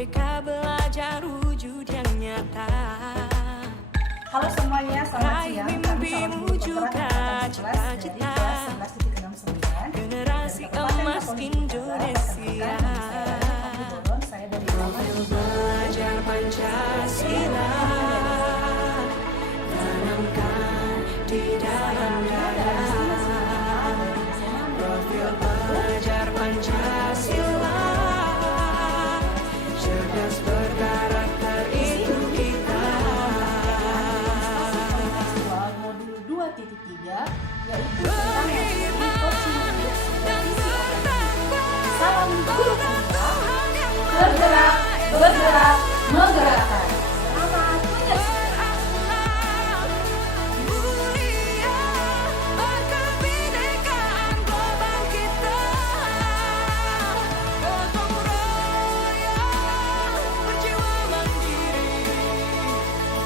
Merdeka belajar wujud yang nyata. Halo semuanya, selamat siang. Mimpi juga cita-cita. Generasi emas Indonesia. Belajar Pancasila, tanamkan di dalam dada. Profil pelajar Pancasila, cerdas berkarakter itu kita. Modul 2.3 yaitu Beriman dan bertakwa. Salam Guru kita, bergerak, bergerak, menggerakkan. Selamat menyaksikan. Mulia berkebinekaan global kita. Gotong royong berjiwa mandiri,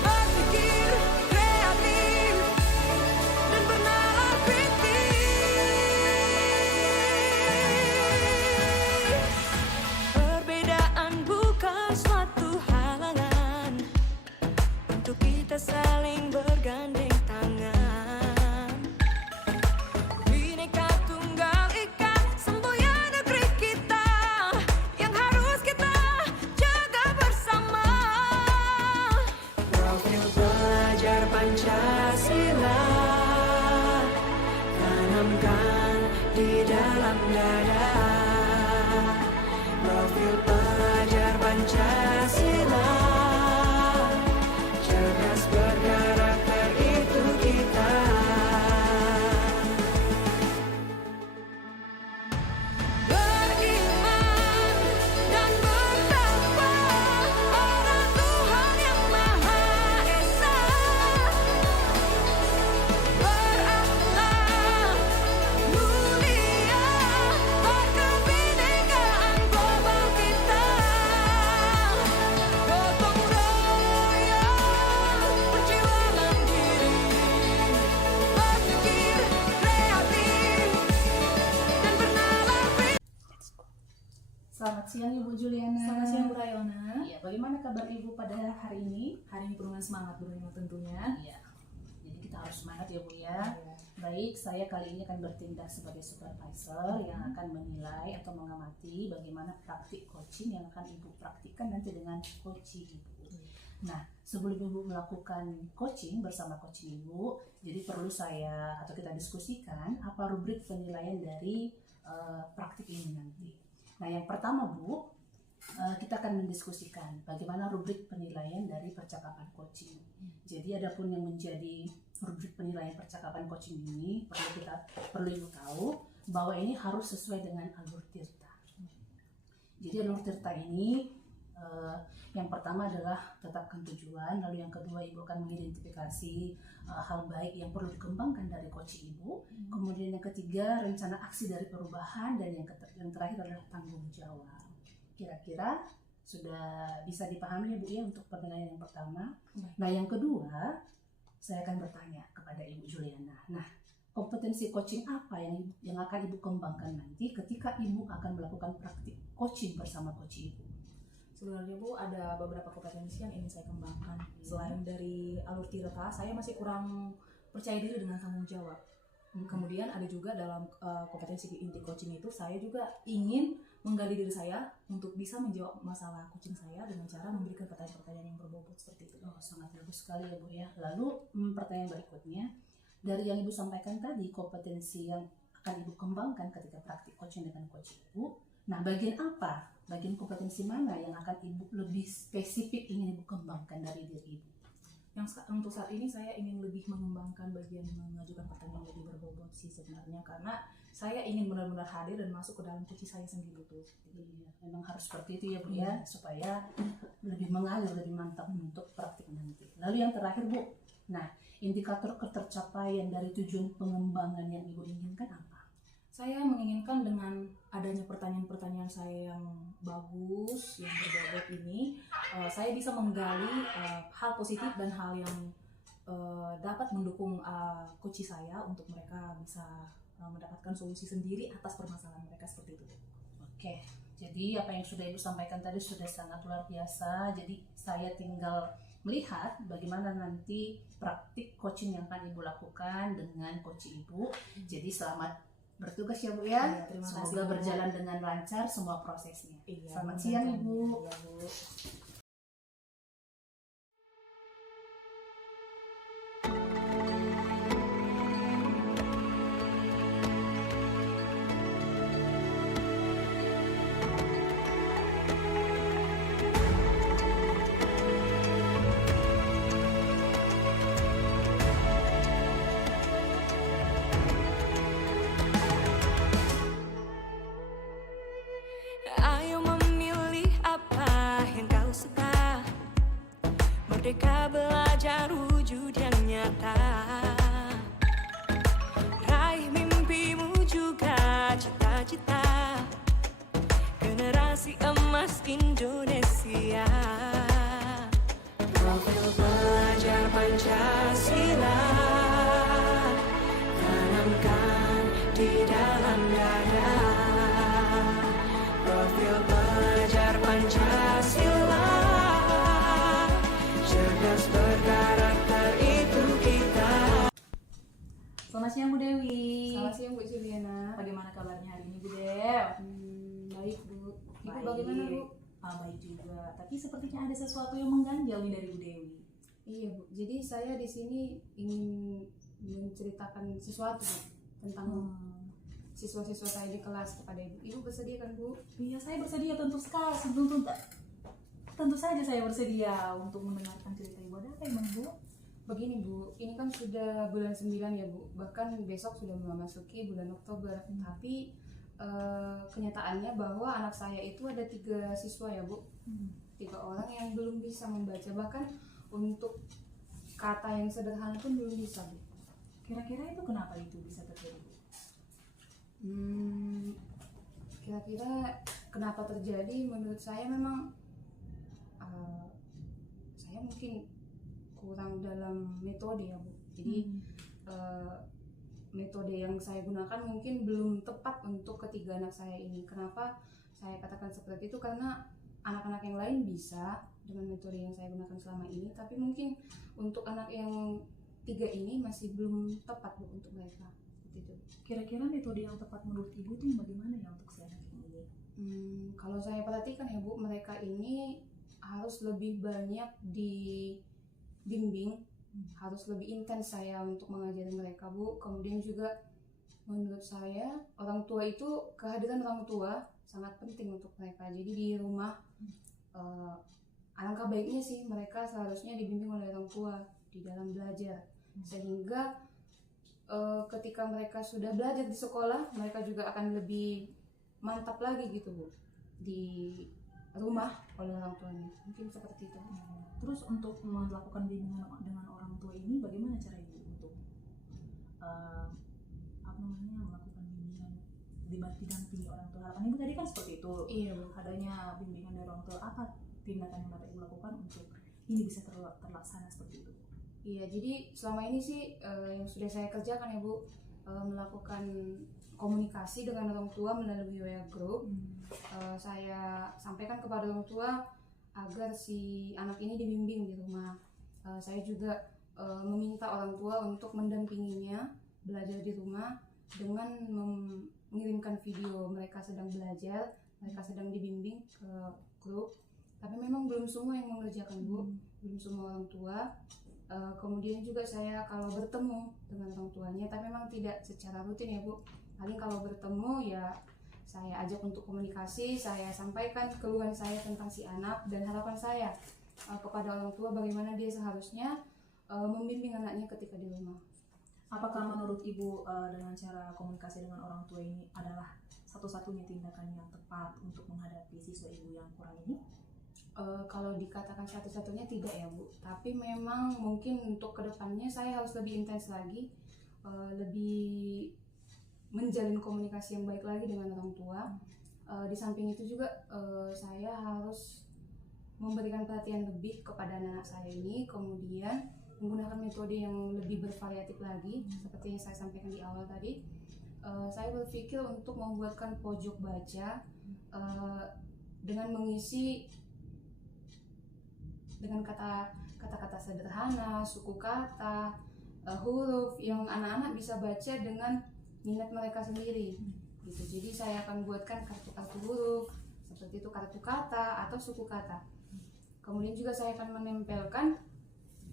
berpikir kreatif dan bernalar kritis. Perbedaan bukan suatu halangan untuk kita saling bergandeng tangan. Bhinneka Tunggal Ika, semboyan negeri kita yang harus kita jaga bersama. Profil belajar Pancasila, tanamkan di dalam dada. Profil pelajar Pancasila, cerdas berkarakter itu kita. Beriman dan bertakwa pada Tuhan Yang Maha Esa. Berakhlak mulia berkebinekaan global kita. Gotong royong berjiwa mandiri, berpikir kreatif dan bernalar kritis. Selamat siang Ibu Juliana. Selamat siang Bu Rayona. Iya, bagaimana kabar Ibu pada hari ini? Hari ini penuh dengan semangat Bu Rayona tentunya. Iya. Jadi kita harus semangat ya Bu ya. Baik, saya kali ini akan bertindak sebagai supervisor yang akan menilai atau mengamati bagaimana praktik coaching yang akan Ibu praktikkan nanti dengan coaching Ibu. Nah, sebelum Ibu melakukan coaching bersama coaching Ibu, jadi perlu saya atau kita diskusikan apa rubrik penilaian dari praktik ini nanti. Nah, yang pertama Bu, kita akan mendiskusikan bagaimana rubrik penilaian dari percakapan coaching. Jadi adapun yang menjadi rubrik penilaian percakapan coaching ini perlu Ibu tahu bahwa ini harus sesuai dengan alur tirta. Jadi alur tirta ini yang pertama adalah tetapkan tujuan, lalu yang kedua Ibu akan mengidentifikasi hal baik yang perlu dikembangkan dari coaching Ibu. Kemudian yang ketiga rencana aksi dari perubahan, dan yang terakhir adalah tanggung jawab. Kira-kira sudah bisa dipahami ya Bu ya untuk penilaian yang pertama. Nah yang kedua saya akan bertanya kepada Ibu Juliana. Nah, kompetensi coaching apa yang akan Ibu kembangkan nanti ketika Ibu akan melakukan praktik coaching bersama coach Ibu? Sebenarnya Bu, ada beberapa kompetensi yang ingin saya kembangkan. Selain dari alur tirta, saya masih kurang percaya diri dengan tanggung jawab. Kemudian ada juga dalam kompetensi inti coaching itu, saya juga ingin menggali diri saya untuk bisa menjawab masalah coaching saya dengan cara memberikan pertanyaan-pertanyaan yang berbobot seperti itu. Oh, sangat bagus sekali ya Bu ya. Lalu pertanyaan berikutnya, dari yang Ibu sampaikan tadi, kompetensi yang akan Ibu kembangkan ketika praktik coaching dengan coach Ibu. Nah, bagian apa? Bagian kompetensi mana yang akan Ibu lebih spesifik ingin Ibu kembangkan dari diri Ibu? Untuk saat ini saya ingin lebih mengembangkan bagian mengajukan pertanyaan yang lebih berbobot sih sebenarnya, karena saya ingin benar-benar hadir dan masuk ke dalam coaching saya sendiri tuh. Iya, memang harus seperti itu ya Bu ya, supaya lebih mengalir, lebih mantap untuk praktik nanti. Lalu yang terakhir Bu, nah indikator ketercapaian dari tujuan pengembangan yang Ibu inginkan apa? Saya menginginkan dengan adanya pertanyaan-pertanyaan saya yang bagus, yang berbobot ini, saya bisa menggali hal positif dan hal yang dapat mendukung coach saya untuk mereka bisa mendapatkan solusi sendiri atas permasalahan mereka seperti itu. Oke, Jadi apa yang sudah Ibu sampaikan tadi sudah sangat luar biasa. Jadi saya tinggal melihat bagaimana nanti praktik coaching yang akan Ibu lakukan dengan coach Ibu. Jadi selamat bertugas ya Bu ya. Iya, terima kasih, Semoga Bu. berjalan dengan lancar semua prosesnya. Iya, Selamat siang Ibu. Iya, Bu. Ayo memilih apa yang kau suka. Merdeka belajar wujud yang nyata. Raih mimpimu juga cita-cita. Generasi emas Indonesia. Profil belajar Pancasila tanamkan di dalam dada. Profil belajar Pancasila, cerdas berkarakter itu kita. Selamat siang Bu Dewi. Selamat siang Bu Juliana. Bagaimana kabarnya hari ini Bu Dew? Baik Bu. Ibu Baik. bagaimana Bu? Baik juga. Tapi sepertinya ada sesuatu yang mengganjal nih dari Bu Dewi. Iya Bu. Jadi saya di sini ingin menceritakan sesuatu Bu, tentang siswa-siswa saya di kelas kepada Ibu. Ibu bersedia kan Bu? Iya, saya bersedia tentu sekali. Tentu saja saya bersedia untuk mendengarkan cerita Ibu. Ada apa emang Bu? Begini Bu, ini kan sudah bulan 9 ya Bu. Bahkan besok sudah memasuki bulan Oktober. Tapi kenyataannya bahwa anak saya itu ada 3 siswa ya Bu. 3 orang yang belum bisa membaca. Bahkan untuk kata yang sederhana pun belum bisa Bu. Kira-kira itu kenapa itu bisa terjadi Bu? Kira-kira kenapa terjadi? Menurut saya memang saya mungkin kurang dalam metode ya Bu. Jadi metode yang saya gunakan mungkin belum tepat untuk ketiga anak saya ini. Kenapa saya katakan seperti itu? Karena anak-anak yang lain bisa dengan metode yang saya gunakan selama ini, tapi mungkin untuk anak yang 3 ini masih belum tepat Bu untuk mereka. Seperti itu. Kira-kira metode yang tepat menurut Ibu itu bagaimana ya untuk si anak ini? Kalau saya perhatikan ya Bu, mereka ini harus lebih banyak dibimbing, harus lebih intens saya untuk mengajari mereka Bu. Kemudian juga menurut saya orang tua itu, kehadiran orang tua sangat penting untuk mereka. Jadi di rumah alangkah baiknya sih mereka seharusnya dibimbing oleh orang tua di dalam belajar, sehingga ketika mereka sudah belajar di sekolah, mereka juga akan lebih mantap lagi gitu Bu di rumah oleh orang tuanya. Mungkin seperti itu. Terus untuk melakukan bimbingan dengan orang tua ini bagaimana cara Ibu untuk melakukan bimbingan didampingi orang tua? Harapan Ibu tadi kan seperti itu. Iya Bu. Adanya bimbingan dari orang tua, apa tindakan yang dapat Ibu lakukan untuk ini bisa terlaksana seperti itu? Iya, jadi selama ini sih yang sudah saya kerjakan ya Bu, melakukan komunikasi dengan orang tua melalui WA Group. Saya sampaikan kepada orang tua agar si anak ini dibimbing di rumah. Saya juga meminta orang tua untuk mendampinginya belajar di rumah dengan mengirimkan video mereka sedang belajar, mereka sedang dibimbing ke grup. Tapi memang belum semua yang mengerjakan Bu, belum semua orang tua. Kemudian juga saya kalau bertemu dengan orang tuanya, tapi memang tidak secara rutin ya Bu. Paling kalau bertemu ya saya ajak untuk komunikasi, saya sampaikan keluhan saya tentang si anak dan harapan saya kepada orang tua bagaimana dia seharusnya membimbing anaknya ketika di rumah. Apakah menurut Ibu dengan cara komunikasi dengan orang tua ini adalah satu-satunya tindakan yang tepat untuk menghadapi siswa Ibu yang kurang ini? Kalau dikatakan satu-satunya tidak ya Bu, tapi memang mungkin untuk kedepannya saya harus lebih intens lagi, lebih menjalin komunikasi yang baik lagi dengan orang tua. Di samping itu juga saya harus memberikan perhatian lebih kepada anak saya ini, kemudian menggunakan metode yang lebih bervariatif lagi, seperti yang saya sampaikan di awal tadi. Saya berpikir untuk membuatkan pojok baca dengan mengisi dengan kata-kata sederhana, suku kata, huruf yang anak-anak bisa baca dengan minat mereka sendiri gitu. Jadi saya akan buatkan kartu-kartu huruf seperti itu, kartu kata atau suku kata. Kemudian juga saya akan menempelkan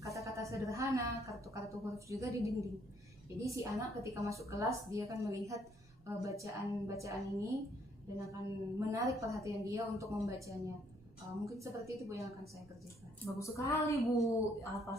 kata-kata sederhana, kartu-kartu huruf juga di dinding. Jadi si anak ketika masuk kelas dia akan melihat bacaan-bacaan ini dan akan menarik perhatian dia untuk membacanya. Mungkin seperti itu Bu yang akan saya kerjakan. Bagus sekali Bu, apa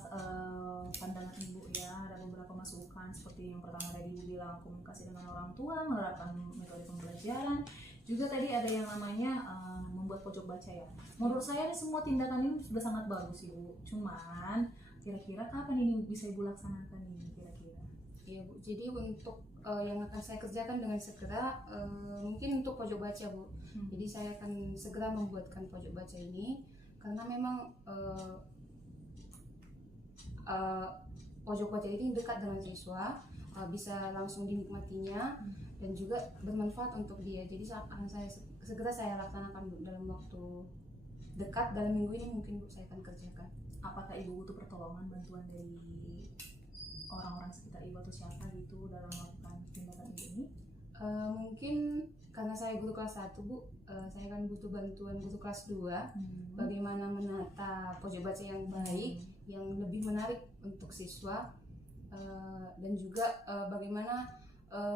pandangan Ibu ya. Ada beberapa masukan seperti yang pertama tadi Ibu bilang komunikasi dengan orang tua, menerapkan metode pembelajaran. Juga tadi ada yang namanya membuat pojok baca ya. Menurut saya ini semua tindakan ini sudah sangat bagus Ibu. Cuman kira-kira kapan ini bisa Ibu laksanakan ini kira-kira? Iya Bu, jadi untuk yang akan saya kerjakan dengan segera mungkin untuk pojok baca Bu. Jadi saya akan segera membuatkan pojok baca ini karena memang pojok baca ini dekat dengan siswa, bisa langsung dinikmatinya dan juga bermanfaat untuk dia. Jadi akan segera saya laksanakan Bu dalam waktu dekat, dalam minggu ini mungkin Bu saya akan kerjakan. Apakah Ibu butuh pertolongan, bantuan dari orang-orang sekitar Ibu atau siapa gitu dalam melakukan tindakan ini? Mungkin karena saya guru kelas 1 Bu, saya akan butuh bantuan guru kelas 2 bagaimana menata pojok baca yang baik, yang lebih menarik untuk siswa, dan juga bagaimana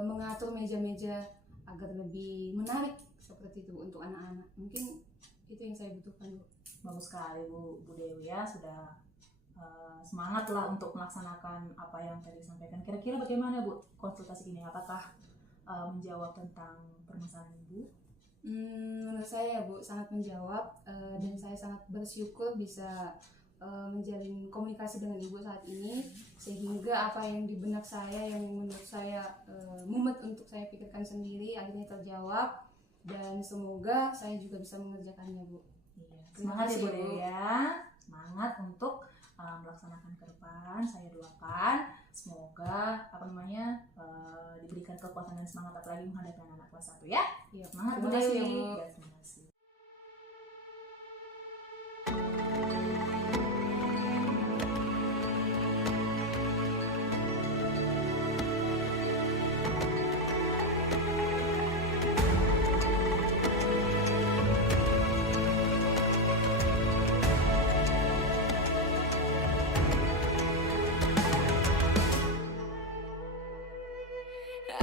mengatur meja-meja agar lebih menarik seperti itu untuk anak-anak. Mungkin itu yang saya butuhkan Bu. Bagus sekali Bu Dewi ya, sudah semangat lah untuk melaksanakan apa yang tadi disampaikan. Kira-kira bagaimana Bu konsultasi ini? Apakah menjawab tentang permasalahan Ibu? Menurut saya Bu sangat menjawab, dan saya sangat bersyukur bisa menjalin komunikasi dengan Ibu saat ini, sehingga apa yang di benak saya yang menurut saya mumet untuk saya pikirkan sendiri akhirnya terjawab, dan semoga saya juga bisa mengerjakannya Bu. Iya, semangat ya Bu Dewi ya, semangat untuk melaksanakan ke depan. Saya doakan semoga diberikan kekuatan dan semangat apalagi menghadapi anak kelas 1 ya. Iya, Semangat Bu terima kasih, Dewi. Bu. Ya, terima kasih.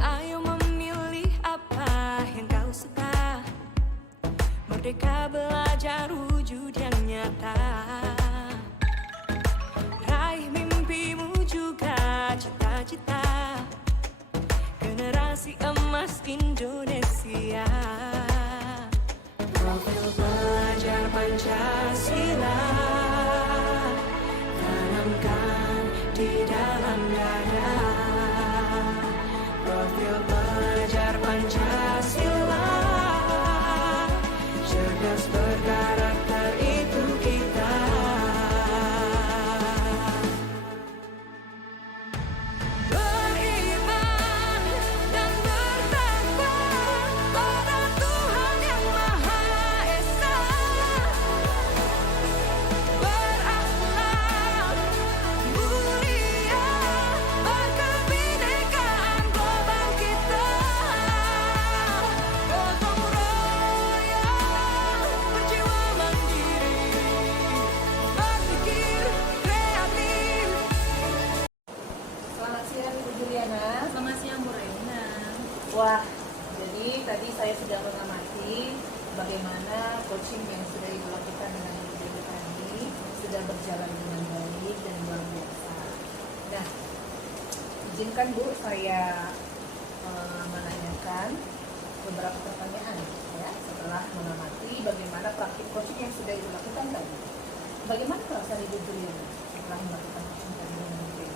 Ayo memilih apa yang kau suka. Merdeka belajar wujud yang nyata. Raih mimpimu juga cita-cita. Generasi emas Indonesia. Profil pelajar Pancasila tanamkan di dalam dada. Profil pelajar Pancasila, cerdas berkarakter itu kita. Beriman dan bertakwa pada Tuhan Yang Maha Esa. Berakhlak mulia, berkebinekaan global kita. Gotong royong, berjiwa mandiri, berpikir kreatif. Selamat siang Bu Juliana. Selamat siang Bu Reina. Wah, jadi tadi saya sudah mengamati bagaimana coaching yang sudah Ibu lakukan dengan Ibu Dewi tadi sudah berjalan dengan baik dan luar biasa. Nah, izinkan Bu saya menanyakan beberapa pertanyaan ya setelah mengamati bagaimana praktik coaching yang sudah Ibu lakukan tadi. Bagaimana perasaan Ibu Juliana setelah melakukan coaching tadi dengan Ibu Dewi?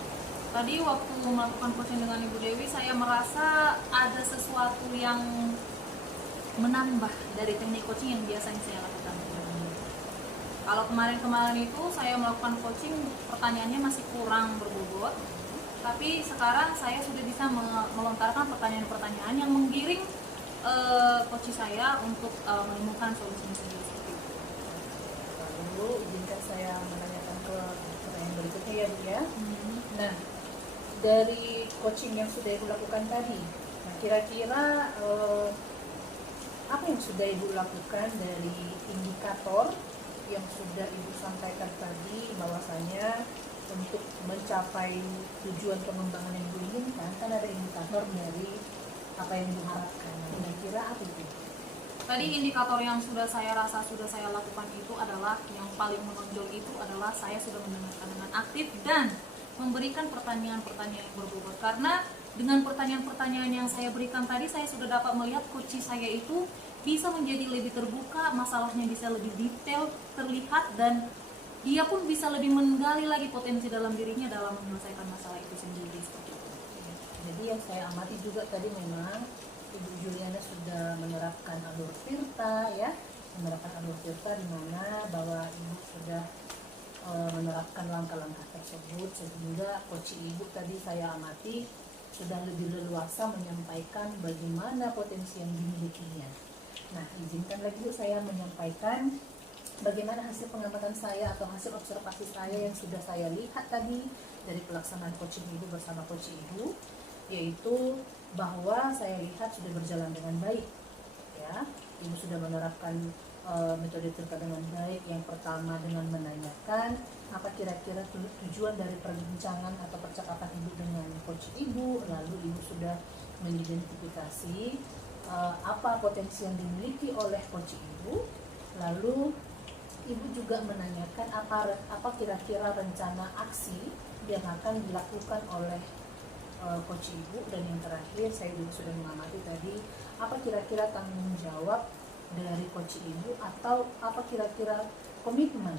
Tadi waktu melakukan coaching dengan Ibu Dewi, saya merasa ada sesuatu yang menambah dari teknik coaching yang biasanya saya lakukan. Kalau kemarin-kemarin itu saya melakukan coaching, pertanyaannya masih kurang berbobot. Tapi sekarang saya sudah bisa melontarkan pertanyaan-pertanyaan yang menggiring coach saya untuk menemukan solusinya sendiri seperti itu. Lalu izinkan saya menanyakan ke pertanyaan berikutnya ya Bu ya. Nah, dari coaching yang sudah Ibu lakukan tadi, nah kira-kira apa yang sudah Ibu lakukan dari indikator yang sudah Ibu sampaikan tadi, bahwasanya untuk mencapai tujuan pengembangan yang Ibu inginkan kan ada indikator dari apa yang Ibu harapkan. Nah, kira-kira apa itu? Tadi indikator yang sudah saya rasa sudah saya lakukan itu adalah yang paling menonjol itu adalah saya sudah mendengarkan dengan aktif dan memberikan pertanyaan-pertanyaan yang berbobot. Karena dengan pertanyaan-pertanyaan yang saya berikan tadi, saya sudah dapat melihat coach saya itu bisa menjadi lebih terbuka, masalahnya bisa lebih detail terlihat, dan dia pun bisa lebih menggali lagi potensi dalam dirinya dalam menyelesaikan masalah itu sendiri seperti itu. Jadi yang saya amati juga tadi memang Ibu Juliana sudah menerapkan alur Tirta ya, menerapkan alur Tirta di mana bahwa Ibu sudah menerapkan langkah-langkah tersebut sehingga coach Ibu tadi saya amati sudah lebih leluasa menyampaikan bagaimana potensi yang dimilikinya. Nah, izinkan lagi Bu saya menyampaikan bagaimana hasil pengamatan saya atau hasil observasi saya yang sudah saya lihat tadi dari pelaksanaan coaching Ibu bersama coach Ibu, yaitu bahwa saya lihat sudah berjalan dengan baik ya. Ibu sudah menerapkan metode Tirta dengan baik. Yang pertama dengan menanyakan apa kira-kira tujuan dari perbincangan atau percakapan Ibu dengan coach Ibu, lalu Ibu sudah mengidentifikasi apa potensi yang dimiliki oleh coach Ibu, lalu Ibu juga menanyakan apa kira-kira rencana aksi yang akan dilakukan oleh coach Ibu, dan yang terakhir saya juga sudah mengamati tadi apa kira-kira tanggung jawab dari coach Ibu atau apa kira-kira komitmen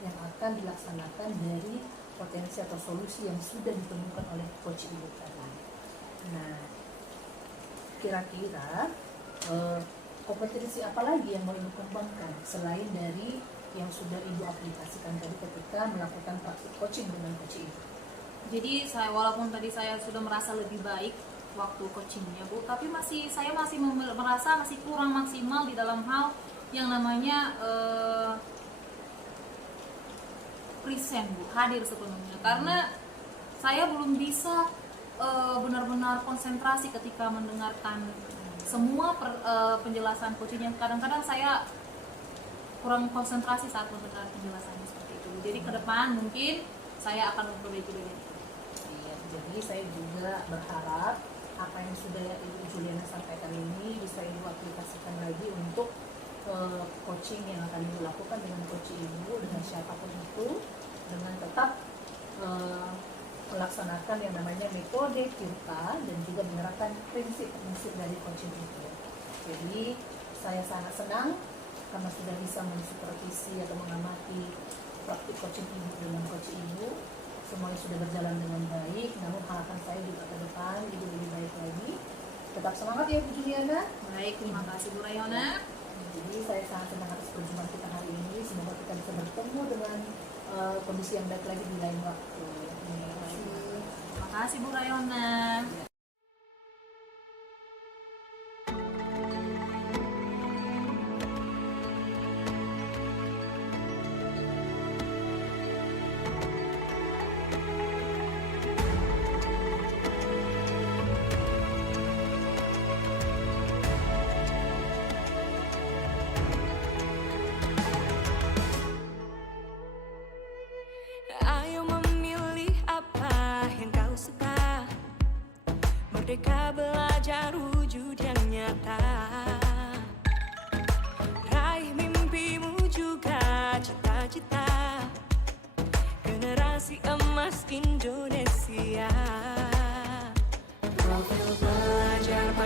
yang akan dilaksanakan dari potensi atau solusi yang sudah ditemukan oleh coach Ibu tadi. Nah, kira-kira kompetensi apa lagi yang mau Ibu kembangkan selain dari yang sudah Ibu aplikasikan tadi ketika melakukan praktik coaching dengan coach Ibu? Jadi walaupun tadi saya sudah merasa lebih baik waktu coachingnya Bu, tapi saya masih merasa masih kurang maksimal di dalam hal yang namanya present Bu, hadir sepenuhnya. Karena saya belum bisa benar-benar konsentrasi ketika mendengarkan semua penjelasan coachingnya. Kadang-kadang saya kurang konsentrasi saat mendengar penjelasannya seperti itu. Jadi ke depan mungkin saya akan memperbaiki diri. Iya, jadi saya juga berharap apa yang sudah Ibu Juliana sampaikan ini bisa Ibu aplikasikan lagi untuk coaching yang akan Ibu lakukan dengan coach Ibu, dengan siapapun itu, dengan tetap melaksanakan yang namanya metode Tirta dan juga menerapkan prinsip-prinsip dari coaching itu. Jadi saya sangat senang karena sudah bisa mensupervisi atau mengamati praktik coaching Ibu dengan coach Ibu. Semuanya sudah berjalan dengan baik, namun harapan saya juga ke depan Ibu lebih baik lagi. Tetap semangat ya Bu Juliana. Baik, terima kasih Bu Rayona. Jadi saya sangat senang atas perjumpaan kita hari ini. Semoga kita bisa bertemu dengan kondisi yang baik lagi di lain waktu. Terima kasih Bu Rayona. Ayo memilih apa yang kau suka. Merdeka belajar wujud yang nyata. Raih mimpimu juga cita-cita. Generasi emas